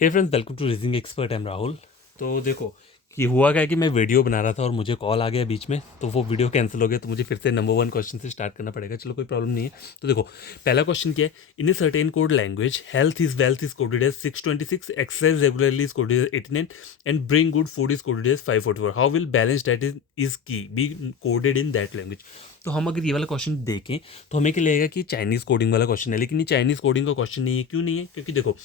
Hey friends, welcome to reasoning expert. I am Rahul. तो देखो कि हुआ क्या है कि मैं वीडियो बना रहा था और मुझे कॉल आ गया बीच में, तो वो वीडियो कैंसिल हो गया। तो मुझे फिर से नंबर 1 क्वेश्चन से स्टार्ट करना पड़ेगा। चलो, कोई प्रॉब्लम नहीं है। तो देखो, पहला क्वेश्चन क्या है। In a certain code language, health is wealth is coded as 626, exercise regularly is coded as 89 and bring good food is coded as 544। How will balance diet is key be coded in that language. तो हम अगर ये वाला question देखें तो हमें क्या लगेगा कि चाइनीज़ कोडिंग वाला क्वेश्चन है, लेकिन ये चाइनीज़ कोडिंग का क्वेश्चन नहीं है। क्यों नहीं है? क्योंकि देखो,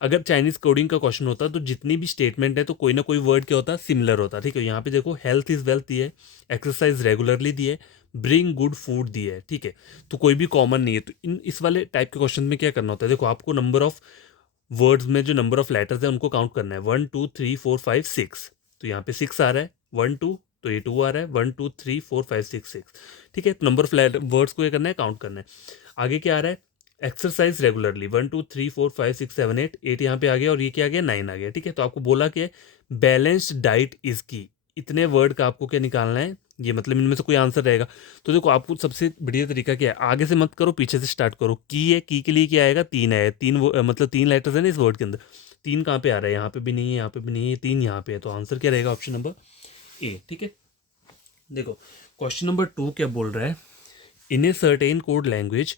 अगर चाइनीज कोडिंग का क्वेश्चन होता तो जितनी भी स्टेटमेंट है तो कोई ना कोई वर्ड क्या होता, सिमिलर होता। ठीक है, यहाँ पे देखो हेल्थ इज वेल्थ दी है, एक्सरसाइज रेगुलरली दी है, ब्रिंग गुड फूड दी है। ठीक है, तो कोई भी कॉमन नहीं है। तो इस वाले टाइप के क्वेश्चन में क्या करना होता है, देखो आपको नंबर ऑफ वर्ड्स में जो नंबर ऑफ लेटर्स है उनको काउंट करना है। 1 2 3 4 5 6। तो यहाँ पे 6 आ रहा है, 1 2, तो ये 2 आ रहा है, 1 2 3 4 5 6 6। ठीक है, नंबर ऑफ वर्ड्स को ये करना है, काउंट करना है। आगे क्या आ रहा है, एक्सरसाइज रेगुलरली 1 2 3 4 5 6 7 8, 8 यहाँ पे आ गया और ये क्या आ गया, 9 आ गया। ठीक है, तो आपको बोला क्या है, बैलेंस्ड डाइट इज की। इतने वर्ड का आपको क्या निकालना है, ये मतलब इनमें से कोई आंसर रहेगा। तो देखो, आपको सबसे बढ़िया तरीका क्या है, आगे से मत करो, पीछे से स्टार्ट करो। की है, की के लिए क्या आएगा, 3 है, मतलब 3 लेटर्स है ना इस वर्ड के अंदर। 3 कहाँ पे आ रहा है, यहाँ पे भी नहीं है, यहाँ पे भी नहीं है, 3 यहाँ पे है। तो आंसर क्या रहेगा, ऑप्शन नंबर ए। ठीक है, देखो क्वेश्चन नंबर 2 क्या बोल रहा है। In a certain code language,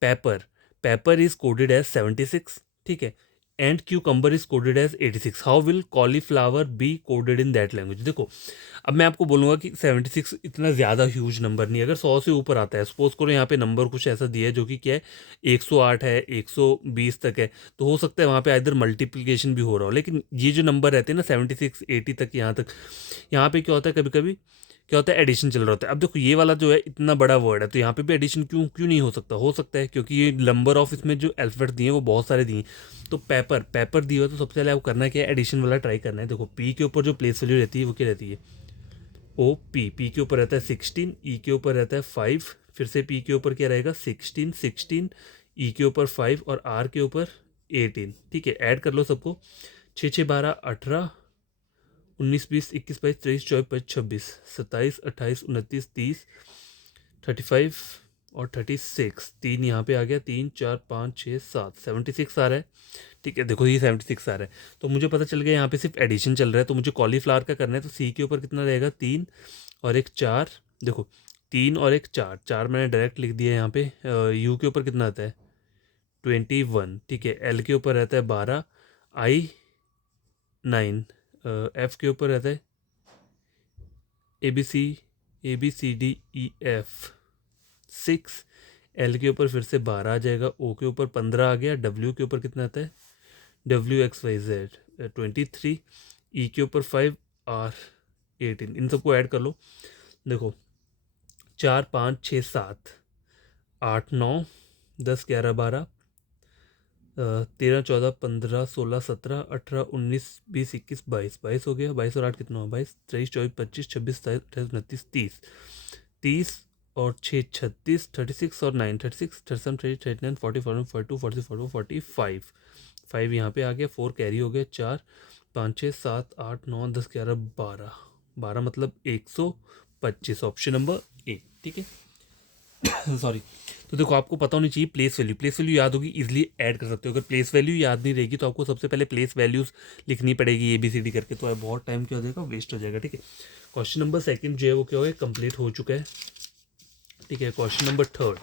pepper pepper is coded as 76। ठीक है, and cucumber is coded as 86। How will cauliflower be coded in that language. देखो, अब मैं आपको बोलूँगा कि 76 इतना ज़्यादा ह्यूज नंबर नहीं है। अगर 100 से ऊपर आता है, सपोज करो यहाँ पे नंबर कुछ ऐसा दिया है जो कि क्या है, 108 है, 120 तक है, तो हो सकता है वहाँ पे इधर मल्टीप्लिकेशन भी हो रहा हो। लेकिन ये जो नंबर रहते हैं ना 76 80 तक, यहाँ तक, यहाँ पे क्या होता है, कभी कभी क्या होता है, एडिशन चल रहा होता है। अब देखो, ये वाला जो है इतना बड़ा वर्ड है, तो यहाँ पे भी एडिशन क्यों क्यों नहीं हो सकता, हो सकता है क्योंकि ये नंबर ऑफ इसमें जो अल्फाबेट दिए हैं वो बहुत सारे दिए हैं। तो पेपर पेपर दिया हो तो सबसे पहले आपको करना क्या है, एडिशन वाला ट्राई करना है। देखो, पी के ऊपर जो प्लेस वैल्यू रहती है वो क्या रहती है, ओ पी। पी के ऊपर रहता है 16, ई के ऊपर रहता है 5, फिर से पी के ऊपर क्या रहेगा 16 16, ई के ऊपर 5 और आर के ऊपर 18। ठीक है, ऐड कर लो सबको। 6 6 12 18, 19 20 21 22 23 24 25 26 27 28 29 30 35 और 36। 3 यहाँ पे आ गया, 3 4 5 6 7, 76 आ रहा है। ठीक है, देखो ये 76 आ रहा है। तो मुझे पता चल गया यहाँ पे सिर्फ एडिशन चल रहा है। तो मुझे कॉलीफ्लावर का करना है, तो सी के ऊपर कितना रहेगा, 3 और एक 4। देखो, 3 और एक 4, 4 मैंने डायरेक्ट लिख दिया यहाँ पे। यू के ऊपर कितना आता है, 21। ठीक है, एल के ऊपर रहता है 12, आई 9, एफ के ऊपर रहता है ABCD, EF 6, एल के ऊपर फिर से 12 आ जाएगा, ओ के ऊपर 15 आ गया, डब्ल्यू के ऊपर कितना आता है, WXYZ 23, ई के ऊपर 5, आर 18। इन सबको ऐड कर लो। देखो, 4 5 6 7 8 9 10 11 12 13 14 15 16 17 18 19 20 21 22, 22 हो गया। 22 और 8 कितना हुआ, 22 23 24 25 26 27 28 29 30, 30 और 6 36, 36 और 9 36, 37 38 39 40 41 42 43 44 45, 5 यहाँ पे आ गया, 4 कैरी हो गया, 4 5 6 7 8 9 10 11 12, 12 मतलब 125, ऑप्शन नंबर ए। ठीक है, सॉरी। तो देखो, आपको पता होनी चाहिए प्लेस वैल्यू। प्लेस वैल्यू याद होगी, इजीली ऐड कर सकते हो। अगर प्लेस वैल्यू याद नहीं रहेगी तो आपको सबसे पहले प्लेस वैल्यूज लिखनी पड़ेगी ABCD करके, तो बहुत टाइम क्या हो जाएगा, वेस्ट हो जाएगा। ठीक है, क्वेश्चन नंबर 2 जो है वो क्या हो गया, कंप्लीट हो चुका है। ठीक है, क्वेश्चन नंबर 3,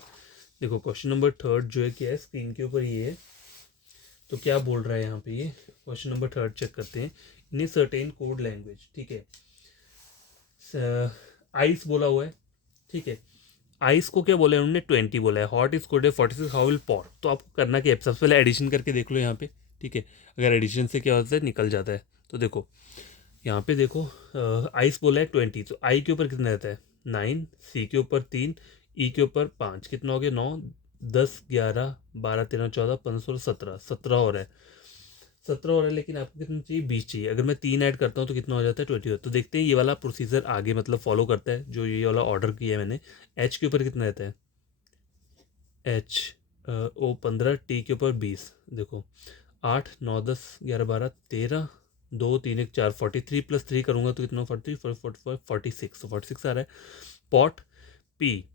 देखो क्वेश्चन नंबर 3 जो है क्या है, स्क्रीन के ऊपर ये है। तो क्या बोल रहा है यहाँ पे, ये क्वेश्चन नंबर 3 चेक करते हैं। इन ए सर्टेन कोड लैंग्वेज, ठीक है, आइस बोला हुआ है। ठीक है, आइस को क्या बोला है उन्होंने, 20 बोला है। हॉट इज कोल्ड है 46, हाउ विल पॉर। तो आपको करना क्या है, सबसे पहले एडिशन करके देख लो यहाँ पे। ठीक है, अगर एडिशन से क्या होता है, निकल जाता है। तो देखो यहाँ पे देखो, आइस बोला है 20, तो आई के ऊपर कितना रहता है, 9, सी के ऊपर 3, ई के ऊपर 5, कितना हो गया, 9 10 11 12 13 14 15 16 17, 17 हो रहा है, 17 हो रहा है। लेकिन आपको कितना चाहिए, 20 चाहिए। अगर मैं 3 ऐड करता हूँ तो कितना हो जाता है, 20 हो। तो देखते हैं ये वाला प्रोसीजर आगे मतलब फॉलो करता है जो ये वाला ऑर्डर किया है मैंने। एच के ऊपर कितना रहता है, एच ओ 15, टी के ऊपर 20। देखो, 8 9 10 11 12 13 2 3 1 4, 43 + 3 करूँगा तो कितना, 43 44 46, तो 46 आ रहा है। पॉट, पी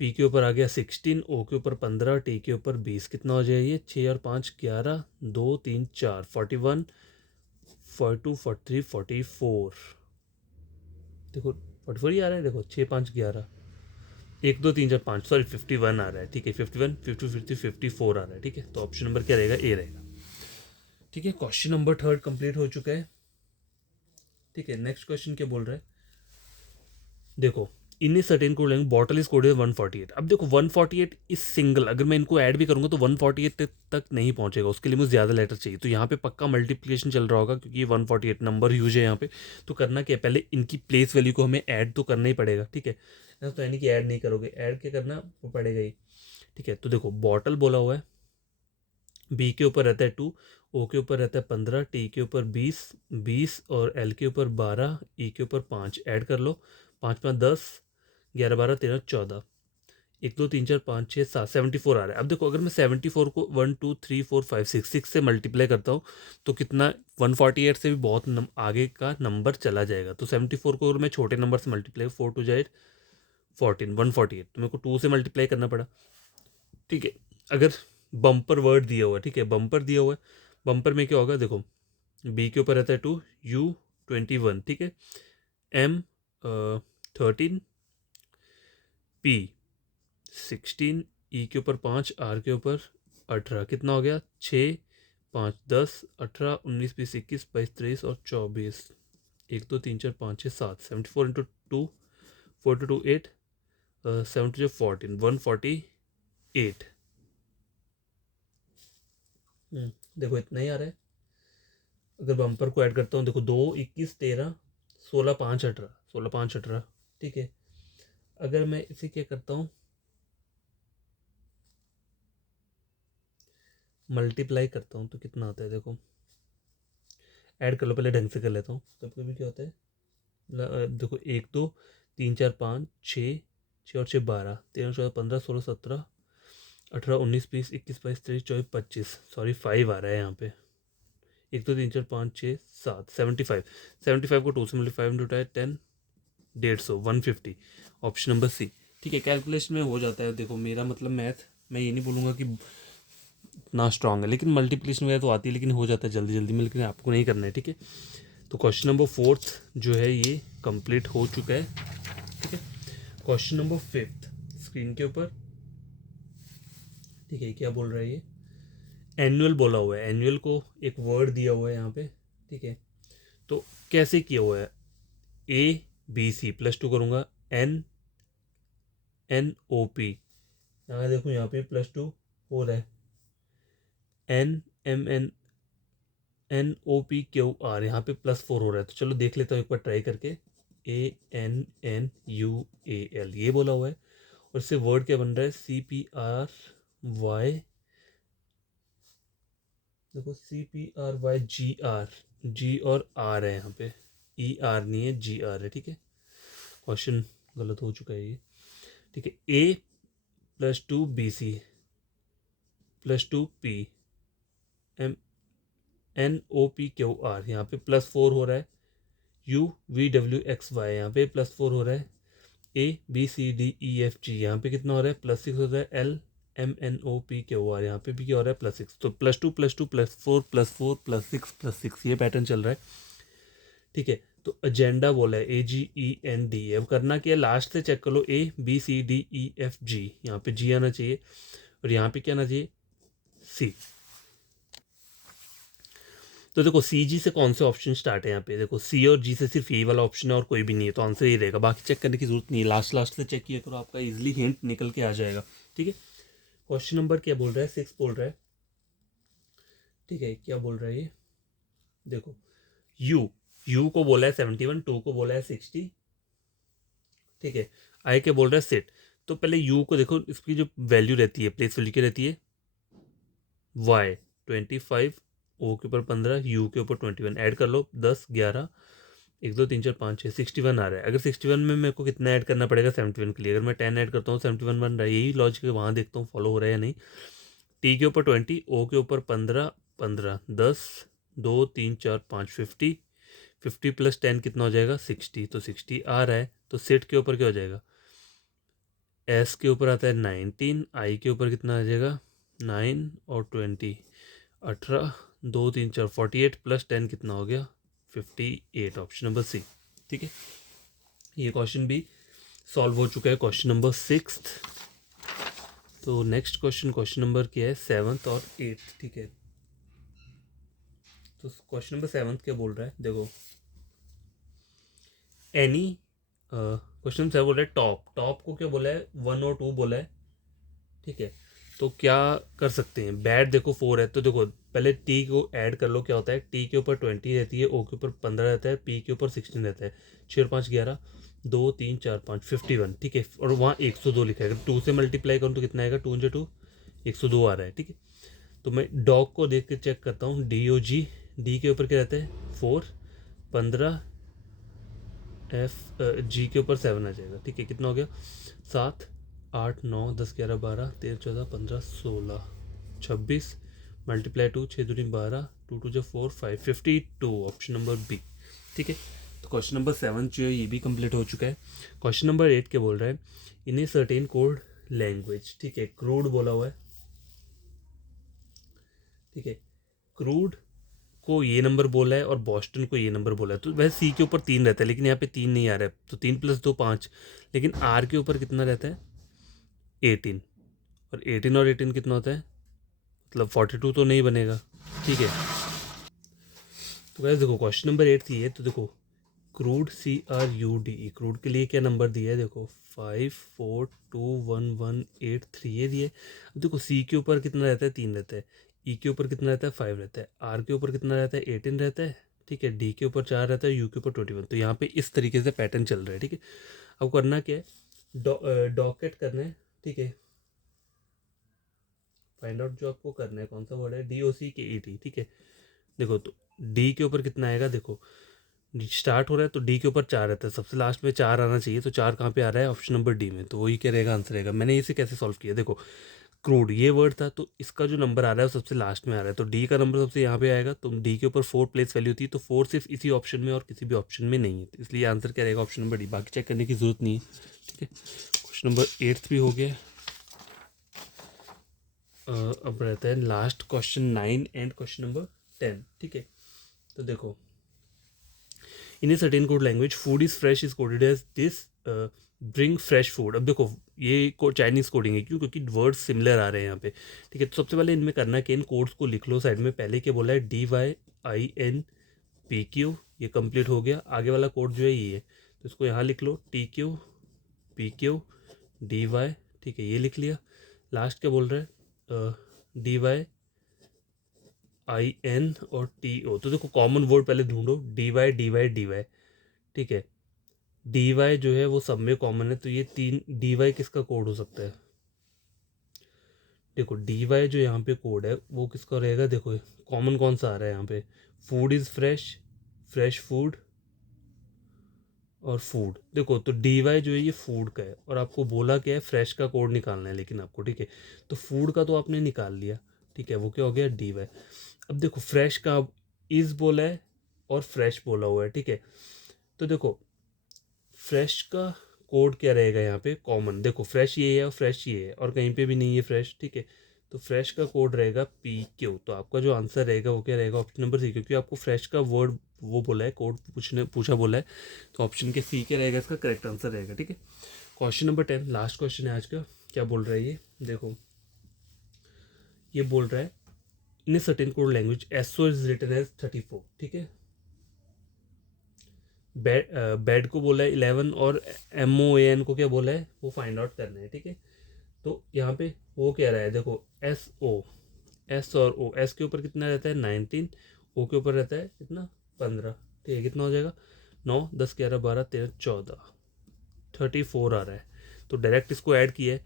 पी के ऊपर आ गया 16, ओ के ऊपर 15, टी के ऊपर 20, कितना हो जाएगा ये 6 और 5 11, 2 3 4 41, 42 43 44, देखो 44 ही आ रहा है, देखो 6 5 11, 1 2 3 4 5, सॉरी 51 आ रहा है, ठीक है 51 50 50 54 आ रहा है, ठीक है। तो ऑप्शन नंबर क्या रहेगा, ए रहेगा, ठीक है। क्वेश्चन नंबर थर्ड कंप्लीट हो चुका है, ठीक है। नेक्स्ट क्वेश्चन क्या बोल रहा है, देखो इन सर्टेन कोड लेंगे बॉटल इज कोडेड 148। अब देखो 148 इस सिंगल, अगर मैं इनको ऐड भी करूंगा तो 148 तक नहीं पहुंचेगा, उसके लिए मुझे ज़्यादा लेटर चाहिए। तो यहाँ पे पक्का मल्टीप्लिकेशन चल रहा होगा, क्योंकि ये 148 नंबर यूज है यहाँ पे। तो करना क्या है, पहले इनकी प्लेस वैल्यू को हमें ऐड तो करना ही पड़ेगा, ठीक है। तो यानी कि ऐड नहीं करोगे, ऐड क्या करना वो पड़ेगा ही, ठीक है। तो देखो बॉटल बोला हुआ है, बी के ऊपर रहता है 2, ओ के ऊपर रहता है 15, टी के ऊपर 20 और एल के ऊपर 12, ई के ऊपर 5, ऐड कर लो 5 5 10, 11 12 13 14, 1 2 3 4 5 6 7, 74 आ रहा है। अब देखो अगर मैं 74 को 1 2 3 4 5 6 से मल्टीप्लाई करता हूँ तो कितना, 148 से भी बहुत आगे का नंबर चला जाएगा। तो 74 को अगर मैं छोटे नंबर से मल्टीप्लाई 4 टू जाए 14, 148, तो मेरे को 2 से मल्टीप्लाई करना पड़ा, ठीक है। अगर बम्पर वर्ड दिया हुआ है, ठीक है, बम्पर दिया हुआ है, बम्पर में क्या होगा, देखो बी के ऊपर रहता है 2, यू 21, ठीक है, एम 13, पी 16, ई के ऊपर 5, आर के ऊपर 18, कितना हो गया 6 5 10 18 19 20 21 22 23 और 24, 1 2 3 4 5 6 7, 74 इंटू 2 4 टू 8, 7 टू 14, 148। देखो इतना ही आ रहा है। अगर बम्पर को ऐड करता हूँ, देखो 2 21 13 16 5 18, 16 5 18, ठीक है। अगर मैं इसे क्या करता हूँ, मल्टीप्लाई करता हूँ तो कितना आता है, देखो ऐड कर लो, पहले ढंग से कर लेता हूँ। कभी कभी क्या होता है, देखो 1 2 3 4 5 6, 6 और 6 12 13 14 15 16 17 18 19 20 21 22 23 24 25, सॉरी 5 आ रहा है यहाँ पे, 1 2 3 4 5 6 7, 75, 75 को 2 से multiply 5 into 10, 150, 150, option number C, ठीक है। कैलकुलेशन में हो जाता है, देखो मेरा मतलब मैथ मैं ये नहीं बोलूँगा कि इतना स्ट्रांग है, लेकिन मल्टीप्लिकेशन वगैरह तो आती है, लेकिन हो जाता है जल्दी जल्दी में, लेकिन आपको नहीं करना है, ठीक है। तो क्वेश्चन नंबर फोर्थ जो है ये कंप्लीट हो चुका है, ठीक है। क्वेश्चन नंबर फिफ्थ स्क्रीन के ऊपर, ठीक है, क्या बोल रहा है ये, एनुअल बोला हुआ है, एनुअल को एक वर्ड दिया हुआ है यहाँ पे, ठीक है। तो कैसे किया हुआ है, ए बी सी +2 करूँगा, एन एन ओ पी, यहाँ देखो यहाँ पे +2 हो रहा है, N M N N O P Q R, यहाँ पे +4 हो रहा है। तो चलो देख लेता हूँ एक बार ट्राई करके, A N N U A L ये बोला हुआ है, और इससे वर्ड क्या बन रहा है, सी पी आर वाई, देखो सी पी आर वाई जी और आर है यहाँ पे, ई आर नहीं है जी आर है, ठीक है। क्वेश्चन गलत हो चुका है ये, ठीक है। A+2 BC +2 P M N O P Q R, यहाँ पे +4 हो रहा है, UVWXY यहाँ पे +4 हो रहा है, ABCDEFG यहाँ पे कितना हो रहा है, +6 हो रहा है, LMNOPQR यहाँ पे भी क्या हो रहा है, +6। तो +2 +2 +4 +4 +6 +6 ये पैटर्न चल रहा है, ठीक है। तो एजेंडा बोला है AGEND, अब करना क्या है, लास्ट से चेक कर लो, ABCDEFG, यहाँ पे जी आना चाहिए और यहाँ पे क्या आना चाहिए, सी। तो देखो सी जी से कौन से ऑप्शन स्टार्ट है, यहाँ पे देखो सी और जी से सिर्फ यही वाला ऑप्शन है और कोई भी नहीं है, तो आंसर ये रहेगा, बाकी चेक करने की जरूरत नहीं है, लास्ट लास्ट से चेक किया करो, आपका इजिली हिंट निकल के आ जाएगा, ठीक है। क्वेश्चन नंबर क्या बोल रहा है, 6 बोल रहा है, ठीक है। क्या बोल रहा है ये, देखो यू यू को बोला है 71, टू को बोला है 60, ठीक है। आई के बोल रहा है सेट। तो पहले यू को देखो, इसकी जो वैल्यू रहती है प्लेस वैल्यू की रहती है वाई 25, ओ के ऊपर 15, यू के ऊपर 21, ऐड कर लो 10 11, 1 2 3 4 5 6, 61 आ रहा है। अगर 61 में मेरे को कितना ऐड करना पड़ेगा 71 के लिए, अगर मैं 10 ऐड करता हूँ 71 बन रहा है, यही लॉजिक है, वहाँ देखता हूँ फॉलो हो रहा है या नहीं। टी के ऊपर 20, ओ के ऊपर 15 15 10 2 3 4 5 50, 50 + 10 कितना हो जाएगा 60, तो 60 आ रहा है, तो सेट के ऊपर क्या हो जाएगा एस के ऊपर आता है 19, आई के ऊपर कितना आ जाएगा 9 और 20, 18, 2 3 4 48 प्लस 10 कितना हो गया 58, ऑप्शन नंबर सी। ठीक है, ये क्वेश्चन भी सॉल्व हो चुका है, क्वेश्चन नंबर 6। तो नेक्स्ट क्वेश्चन नंबर क्या है 7th और 8th। ठीक है, तो क्वेश्चन नंबर 7th क्या बोल रहा है, देखो एनी क्वेश्चन से बोल रहा है टॉप को क्या बोला है 1 और 2 बोला है। ठीक है, तो क्या कर सकते हैं, बैट देखो 4 है, तो देखो पहले टी को ऐड कर लो, क्या होता है टी के ऊपर 20 रहती है, ओ के ऊपर 15 रहता है, पी के ऊपर 16 रहता है, 6 और 5 11, 2 3 4 5 51। ठीक है, और वहाँ 102 लिखा है, अगर 2 से मल्टीप्लाई करूँ तो कितना आएगा 2 × 2 102 आ रहा है। ठीक है, तो मैं डॉग को देख के चेक करता हूँ, DOG, डी के ऊपर क्या रहता है 4, 15, जी के ऊपर 7 आ जाएगा। ठीक है, कितना हो गया 7 8 9 10 11 12 13 14 15 16 26 मल्टीप्लाई 2 6 दूनी 12 2 2 4 5 52, ऑप्शन नंबर बी। ठीक है, तो क्वेश्चन नंबर 7 जो है ये भी कंप्लीट हो चुका है। क्वेश्चन नंबर 8 क्या बोल रहा है, in a certain code language. ठीक है, क्रूड बोला हुआ है। ठीक है, क्रूड को ये नंबर बोला है और बॉस्टन को ये नंबर बोला है, तो वैसे सी के ऊपर 3 रहता है, लेकिन यहाँ पे 3 नहीं आ रहा है, तो 3 + 2 5, लेकिन आर के ऊपर कितना रहता है 18, और 18 और 18 कितना होता है, मतलब 42 तो नहीं बनेगा। ठीक है, तो वैसे देखो क्वेश्चन नंबर 8 थी ये, तो देखो क्रूड CRUD, क्रूड के लिए क्या नंबर दिया है, देखो 5421183 ये दिए। अब देखो सी के ऊपर कितना रहता है 3 रहता है, ई के ऊपर कितना रहता है 5 रहता है, आर के ऊपर कितना रहता है 18 रहता है। ठीक है, डी के ऊपर 4 रहता है, यू के ऊपर 21। तो यहाँ पे इस तरीके से पैटर्न चल रहा है। ठीक है, अब करना क्या है, डॉकेट करना है। ठीक है, फाइंड आउट जो आपको करना है कौन सा वर्ड है, DOCKET। ठीक है, देखो तो डी के ऊपर कितना आएगा, देखो स्टार्ट हो रहा है तो डी के ऊपर 4 रहता है, सबसे लास्ट में 4 आना चाहिए, तो 4 कहाँ पे आ रहा है, ऑप्शन नंबर डी में, तो वही क्या रहेगा आंसर रहेगा। मैंने इसे कैसे सॉल्व किया, देखो क्रूड ये वर्ड था, तो इसका जो नंबर आ रहा है वो सबसे लास्ट में आ रहा है, तो डी का नंबर सबसे यहाँ पे आएगा, तो डी के ऊपर 4 प्लेस वैल्यू थी, तो 4 सिर्फ इसी ऑप्शन में और किसी भी ऑप्शन में नहीं है, तो इसलिए आंसर क्या रहेगा ऑप्शन नंबर डी, बाकी चेक करने की जरूरत नहीं है। ठीक है, क्वेश्चन नंबर 8 भी हो गया। अब रहता है last question 9 and question number 10। ठीक है, तो देखो in a certain code language food is fresh is coded as this, bring fresh food. अब देखो ये चाइनीज कोडिंग है, क्यों, क्योंकि वर्ड्स सिमिलर आ रहे हैं यहाँ पे। ठीक है, तो सबसे पहले इनमें करना है कि इन कोड्स को लिख लो साइड में, पहले क्या बोला है DYINPQ, ये कंप्लीट हो गया। आगे वाला कोड जो है ये है, तो इसको यहाँ लिख लो TQPQDY। ठीक है, ये लिख लिया। लास्ट क्या बोल रहा है DYIN और TO, तो देखो कॉमन वर्ड पहले ढूंढो, DY। ठीक है, DY जो है वो सब में कॉमन है, तो ये 3 DY किसका कोड हो सकता है, देखो DY जो यहाँ पे कोड है वो किसका रहेगा, देखो कॉमन कौन सा आ रहा है यहाँ पे, food is fresh, fresh food और फूड। देखो तो DY जो है ये फूड का है, और आपको बोला क्या है फ्रेश का कोड निकालना है, लेकिन आपको ठीक है, तो फूड का तो आपने निकाल लिया। ठीक है, वो क्या हो गया DY। अब देखो फ्रेश का इज़ बोला है और फ्रेश बोला हुआ है। ठीक है, तो देखो फ्रेश का कोड क्या रहेगा यहाँ पे कॉमन, देखो फ्रेश ये है और फ्रेश ये है, और कहीं पे भी नहीं है फ्रेश। ठीक है, तो फ्रेश का कोड रहेगा PQ, तो आपका जो आंसर रहेगा वो क्या रहेगा ऑप्शन नंबर सी, क्योंकि आपको फ्रेश का वर्ड वो बोला है, कोड पूछा बोला है, तो ऑप्शन के सी क्या रहेगा इसका करेक्ट आंसर रहेगा। ठीक है, क्वेश्चन नंबर 10 लास्ट क्वेश्चन है आज का। क्या बोल रहा है ये, देखो ये बोल रहा है in a certain code language SO is written as 34। ठीक है, बेड को बोला है 11, और MOAN को क्या बोला है वो फाइंड आउट करना है। ठीक है, तो यहाँ पे वो क्या रहा है, देखो S और O, S के ऊपर कितना रहता है 19, O के ऊपर रहता है कितना 15। ठीक है, कितना हो जाएगा 9 10 11 12 13 14 34 आ रहा है, तो डायरेक्ट इसको ऐड किया है।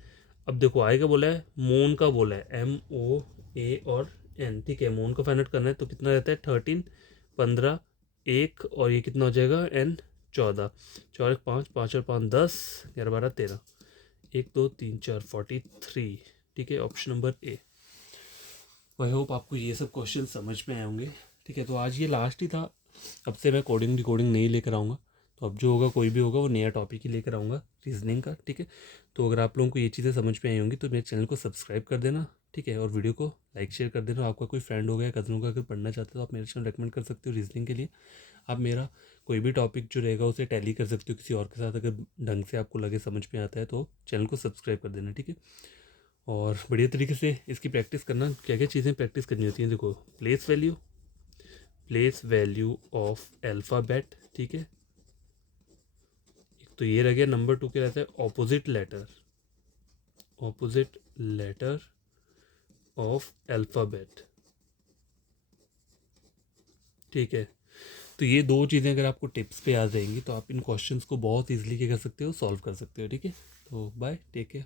अब देखो आगे का बोला है मोन का बोला है MOA और N। ठीक है, मोन का फाइंड आउट करना है, तो कितना रहता है 13 15 1, और ये कितना हो जाएगा N 14, 4 1 5 5 और 5 10 11 12 13 1 2 3 4 43। ठीक है, option number A. I hope आपको ये सब क्वेश्चन समझ में आए होंगे। ठीक है, तो आज ये लास्ट ही था, अब से मैं कोडिंग रिकॉर्डिंग नहीं लेकर आऊँगा, तो अब जो होगा कोई भी होगा वो नया टॉपिक ही लेकर आऊँगा रीजनिंग का, ठीक है। तो अगर आप लोगों को ये चीज़ें समझ में आई होंगी तो मेरे चैनल को सब्सक्राइब कर देना, ठीक है, और वीडियो को लाइक शेयर कर देना। आपका कोई फ्रेंड होगा या कज़न होगा अगर पढ़ना चाहते हो तो आप मेरे चैनल रेकमेंड कर सकते हो रीजनिंग के लिए। आप मेरा कोई भी टॉपिक जो रहेगा उसे टैली कर सकते हो किसी और के साथ, अगर ढंग से आपको लगे समझ में आता है तो चैनल को सब्सक्राइब कर देना, ठीक है। और बढ़िया तरीके से इसकी प्रैक्टिस करना। क्या क्या चीज़ें प्रैक्टिस करनी होती हैं, देखो प्लेस वैल्यू ऑफ अल्फ़ाबेट, ठीक है। एक तो ये रह गया। नंबर 2 के रहता है ऑपोजिट लेटर ऑफ अल्फ़ाबेट, ठीक है। तो ये दो चीज़ें अगर आपको टिप्स पे याद रहेंगी तो आप इन क्वेश्चंस को बहुत ईजिली क्या कर सकते हो, सॉल्व कर सकते हो, ठीक है। तो बाय, टेक केयर।